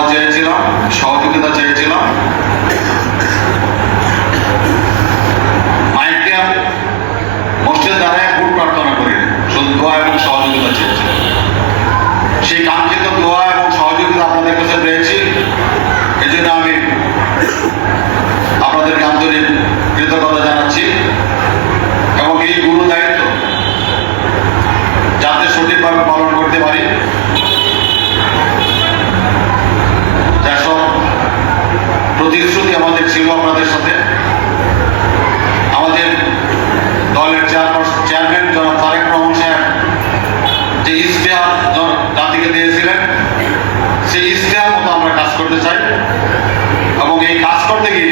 দোয়া চেয়েছিলাম, সহযোগিতা চেয়েছিলাম। মাইকে মসজিদ দাঁড়ায় ভোট প্রার্থনা করি, শুধু দোয়া এবং সহযোগিতা চেয়েছিলাম। সেই কাঙ্ক্ষিত দোয়া এবং সহযোগিতা আপনাদের কাছে পেয়েছি। এই জন্য আমি আপনাদেরকে আন্তরিক কৃতজ্ঞতা জানাচ্ছি এবং এই গুরু দায়িত্ব যাতে সঠিকভাবে পালন করতে পারি, যেসব প্রতিশ্রুতি আমাদের ছিল আপনাদের সাথে, আমাদের দলের চেয়ারম্যান জনাব তারেক রহমান সাহেব যে ইশতেহার জাতিকে দিয়েছিলেন, সেই ইশতেহার মতো আমরা কাজ করতে চাই এবং এই কাজ করতে গিয়ে